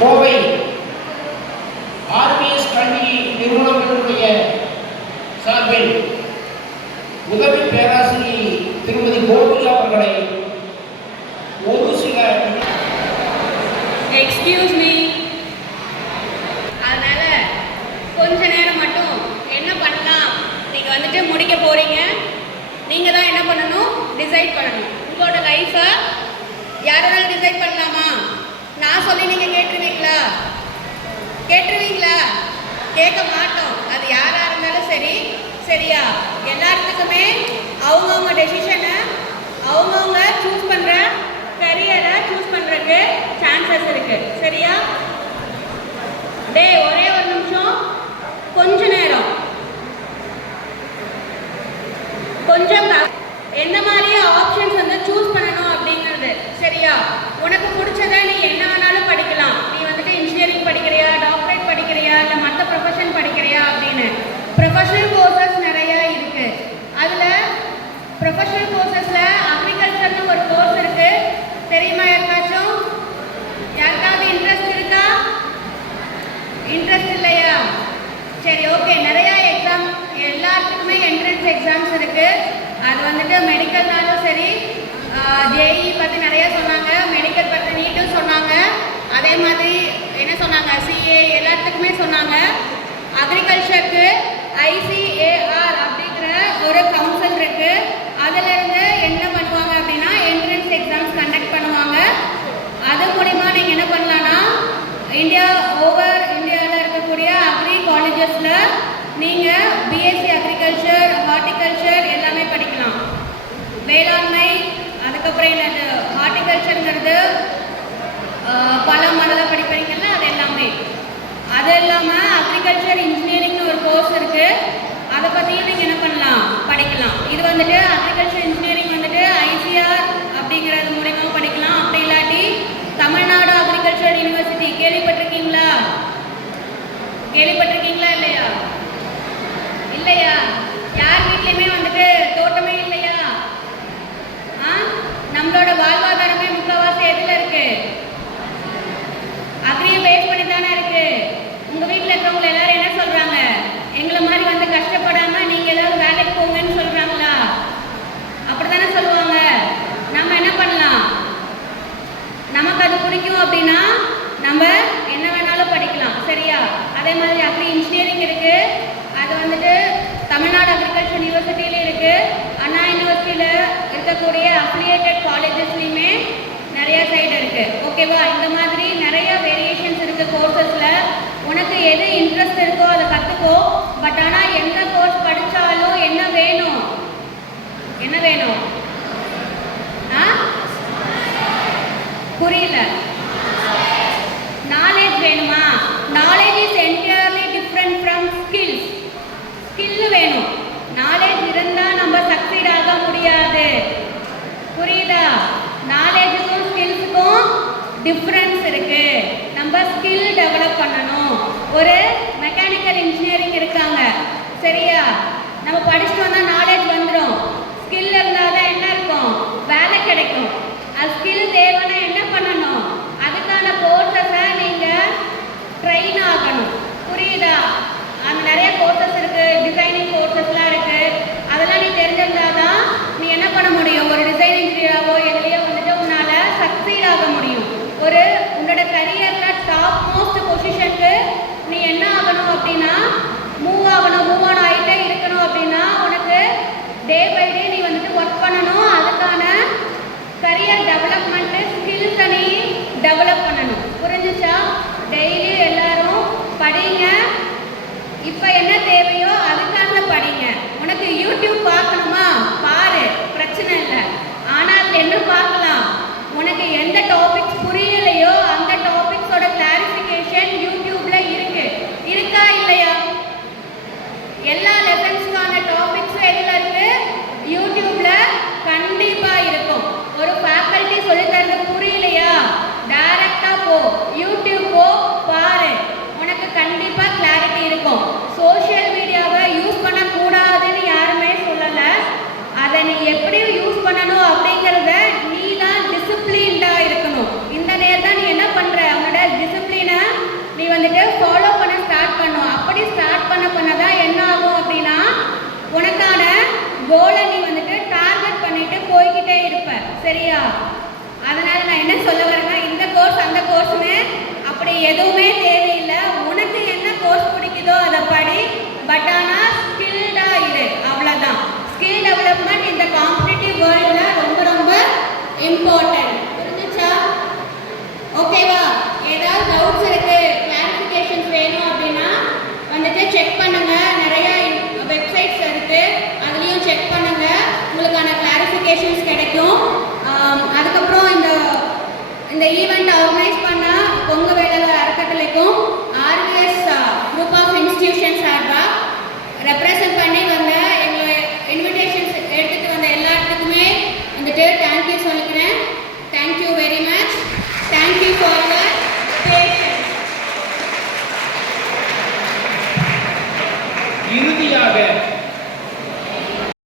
Kovai RPS கல்வி நிறுவனங்களுடைய சார்பில் உதவி பேராசிரியை திருமதி கோகுல் அவர்களை ஒரு சில எக்ஸ்கியூஸ் மீ, அதனால கொஞ்ச நேரம் மட்டும் என்ன பண்ணலாம், நீங்க வந்துட்டு முடிக்க போறீங்க. நீங்க தான் என்ன பண்ணணும், டிசைட் பண்ணணும். உங்களோட லைஃபை யாராலும் டிசைட் பண்ணலாமா? நான் சொல்லி நீங்க கேட்டுருவீங்களா? கேட்க மாட்டோம். அது யாரா இருந்தாலும் சரி, சரியா? எல்லாத்துக்குமே அவங்கவுங்க டெசிஷனை அவங்கவுங்க சூஸ் பண்ற கரியரை சூஸ் பண்றதுக்கு சான்சஸ் இருக்கு, சரியா? ஒரே ஒரு நிமிஷம், கொஞ்ச நேரம், கொஞ்சம் என்ன மாதிரி ஆப்ஷன்ஸ் வந்து சூஸ் பண்ணணும் அப்படிங்கிறது, சரியா? உனக்கு பிடிச்சதை நீ என்ன வேணாலும் படிக்கலாம். நீ வந்துட்டு இன்ஜினியரிங் படிக்கிறியா, டாக்டரேட் படிக்கிறியா, இல்லை மற்ற ப்ரொஃபஷன் படிக்கிறியா அப்படின்னு. ப்ரொஃபஷனல் கோர்சஸ் நிறைய இருக்கு. அதில் ப்ரொஃபஷனல் கோர்சஸில் அக்ரிகல்ச்சர்னு ஒரு கோர்ஸ் இருக்கு, தெரியுமா? யாருக்காச்சும்? யாருக்காவது இன்ட்ரெஸ்ட் இருக்கா? இன்ட்ரெஸ்ட் இல்லையா? சரி, ஓகே. நிறைய எக்ஸாம், எல்லாத்துக்குமே என்ட்ரன்ஸ் எக்ஸாம்ஸ் இருக்கு. அது வந்துட்டு மெடிக்கல்னாலும் சரி, ஜேஇ பற்றி நிறைய சொன்னாங்க, மெடிக்கல் பற்றி நீட்டும் சொன்னாங்க, அதே மாதிரி என்ன சொன்னாங்க, சிஏ எல்லாத்துக்குமே சொன்னாங்க. அக்ரிகல்ச்சருக்கு ஐசிஏஆர் அப்படிங்கிற ஒரு கவுன்சில் இருக்கு. அதிலிருந்து என்ன பண்ணுவாங்க அப்படின்னா என்ட்ரன்ஸ் எக்ஸாம்ஸ் கண்டக்ட் பண்ணுவாங்க. அது மூலிமா நீங்கள் என்ன பண்ணலான்னா இந்தியாவில் இருக்கக்கூடிய அக்ரி காலேஜஸில் நீங்கள் பிஎஸ்சி அக்ரிகல்ச்சர், ஹார்டிகல்ச்சர் எல்லாமே படிக்கலாம். வேளாண்மை, அதுக்கப்புறம் என்னது ஹார்டிகல்ச்சருங்கிறது பழம் மரலாம் படிப்பீங்கல்ல, அது எல்லாமே. அது இல்லாமல் அக்ரிகல்ச்சர் இன்ஜினியரிங்னு ஒரு கோர்ஸ் இருக்குது, அதை பற்றியும் நீங்கள் என்ன பண்ணலாம், படிக்கலாம். இது வந்துட்டு அக்ரிகல்ச்சர் இன்ஜினியரிங் வந்துட்டு ஐசிஆர் அப்படிங்கிறது மூலியமாக படிக்கலாம். அப்படி இல்லாட்டி தமிழ்நாடு அக்ரிகல்ச்சர் யூனிவர்சிட்டி கேள்விப்பட்டிருக்கீங்களா இல்லையா? யார் வீட்லையுமே வந்துட்டு தோட்டமே இல்லையா? நம்மளோட வாழ்வாதாரமே முக்கால்வாசி எதில் இருக்கு? அக்ரியை பேஸ் பண்ணி தானே இருக்கு. உங்கள் வீட்டில் இருக்கிறவங்க எல்லாரும் என்ன சொல்கிறாங்க? எங்களை மாதிரி வந்து கஷ்டப்படாமல் நீங்கள் ஏதாவது வேலைக்கு போங்கன்னு சொல்கிறாங்களா? அப்படி தானே சொல்லுவாங்க. நம்ம என்ன பண்ணலாம், நமக்கு அது பிடிக்கும் அப்படின்னா நம்ம என்ன வேணாலும் படிக்கலாம், சரியா? அதே மாதிரி அக்ரி இன்ஜினியரிங் இருக்குது. அது வந்துட்டு தமிழ்நாடு அக்ரிகல்ச்சர் யூனிவர்சிட்டியிலே இருக்குது. அண்ணா யூனிவர்சிட்டியில் இருக்கக்கூடிய அஃபிலியேட்டட் காலேஜஸ்லையுமே நிறைய சைடு இருக்குது, ஓகேவா? இந்த மாதிரி நிறைய வேரியேஷன்ஸ் இருக்குது கோர்சஸில். உனக்கு எது இன்ட்ரெஸ்ட் இருக்கோ அதை கற்றுக்கோ. பட் ஆனால் எந்த கோர்ஸ் படித்தாலும் என்ன வேணும்? புரியல. நாலேஜ் வேணுமா? Knowledge is entirely different from skills. Skill வேணும். நாலேஜ் இருந்தால் நம்ம சக்சீட் ஆக முடியாது, புரியுதா? நாலேஜுக்கும் ஸ்கில்ஸுக்கும் டிஃப்ரென்ஸ் இருக்கு. நம்ம ஸ்கில் டெவலப் பண்ணணும். ஒரு மெக்கானிக்கல் இன்ஜினியரிங் இருக்காங்க, சரியா? நம்ம படிச்சுட்டு வந்தால் நாலேஜ் வந்துடும். ஸ்கில் இருந்தால் தான் என்ன இருக்கும், வேலை கிடைக்கும். அது ஸ்கில் தேவைன்னா என்ன பண்ணணும், அதுக்கான கோர்சஸை நீங்கள் ட்ரெயின் ஆகணும், புரியுதா? அங்கே நிறைய கோர்சஸ் இருக்குது, டிசைனிங் கோர்சஸ்லாம் இருக்குது. அதெல்லாம் நீ தெரிஞ்சிருந்தால் தான் நீ என்ன பண்ண முடியும், ஒரு டிசைன் இன்ஜினியராகவோ எதுலேயோ வந்துட்டு உன்னால் சக்சீட் ஆக முடியும். ஒரு உன்னோட கரியரில் டாப் மோஸ்ட் பொசிஷனுக்கு நீ என்ன ஆகணும் அப்படின்னா மூவ் ஆன் ஆகிட்டே இருக்கணும். அப்படின்னா உனக்கு டே பை டே நீ வந்துட்டு ஒர்க் பண்ணணும். அதுக்கான கரியர் டெவலப்மெண்ட்டு ஸ்கில்ஸை நீ டெவலப் பண்ணணும், புரிஞ்சுச்சா? டெய்லி எல்லாரும் படிங்க. இப்போ என்ன தேவையோ அதுக்காக படிங்க. உனக்கு யூடியூப் பார்க்கணுமா, பாரு, பிரச்சனை இல்லை. ஆனால் அதில் என்ன பார்க்கலாம், உனக்கு எந்த டாபிக்ஸ் புரியலையோ அந்த டாபிக்ஸோட கிளாரிஃபிகேஷன் யூடியூப்ல இருக்கா இல்லையா? எல்லா லெசன்ஸ்க்கான டாபிக்ஸும் எதில் இருக்கு? யூடியூப்ல கண்டிப்பாக இருக்கும். ஒரு ஃபேக்கல்ட்டி சொல்லி சரியா? அதனால நான் என்ன சொல்ல வரேன்னா, இந்த கோர்ஸ் அந்த கோர்ஸ்னு அப்படி எதுவுமே தேவையில்லை. உனக்கு என்ன கோர்ஸ் பிடிக்குதோ அதை படி. பட் ஆனால் ஸ்கில்டாக இரு, அவ்வளோதான். ஸ்கில் டெவலப்மெண்ட் இந்த காம்படிட்டிவ் வேர்ல்டில் ரொம்ப ரொம்ப இம்பார்ட்டன்ட். புரிஞ்சுச்சா? ஓகேவா? ஏதாவது டவுட்ஸ் இருக்கு, கிளாரிஃபிகேஷன்ஸ் வேணும் அப்படின்னா வந்துட்டு செக் பண்ணுங்க. நிறைய வெப்சைட்ஸ் இருக்கு, அதுலேயும் செக் பண்ணுங்க, உங்களுக்கான கிளாரிஃபிகேஷன்ஸ் கிடைக்கும். அதுக்கப்புறம் இந்த ஈவெண்ட் ஆர்கனைஸ் பண்ண பொங்க வேலை அறக்கட்டளைக்கும் ஆர்விஎஸ் குரூப் ஆஃப் இன்ஸ்டிடியூஷன்ஸ் சார்பாக ரெப்ரசன்ட் பண்ணி வந்த எங்களை இன்விடேஷன்ஸ் எடுத்துகிட்டு வந்த எல்லாத்துக்குமே வந்துட்டு தேங்க்யூ சொல்லிக்கிறேன். Thank you very much. Thank you for your patience. இறுதியாக